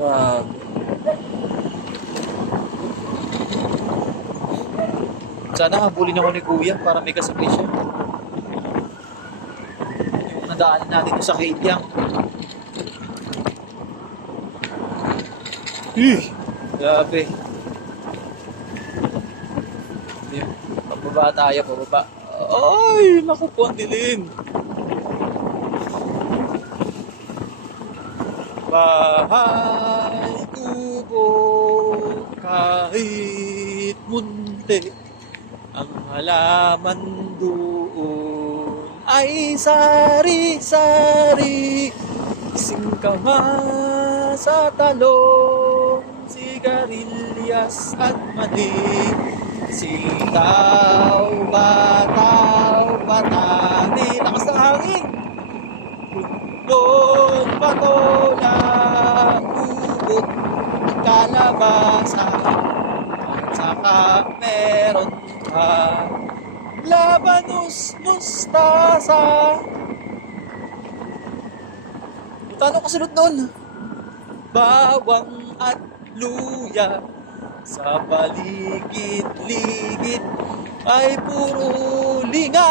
Grabe. Sana habulin ako ni Kuya para may kasabay siya. Yung nadaanan natin sa Kailyang. Grabe. Ayun, pababa tayo, pababa. Ay, naku po, ang dilim. Bahay kubo kahit munti, ang halaman doon ay sari-sari, singkama sa talong, sigarilyas at mani, sitaw, bataw, patani, lakas ng hangin, bundok, patola, ugot, kalabasa, at saka meron pa labanos, mustasa. Ano kasunod nun? Bawang at luya, sa paligid-ligid ay puro linga.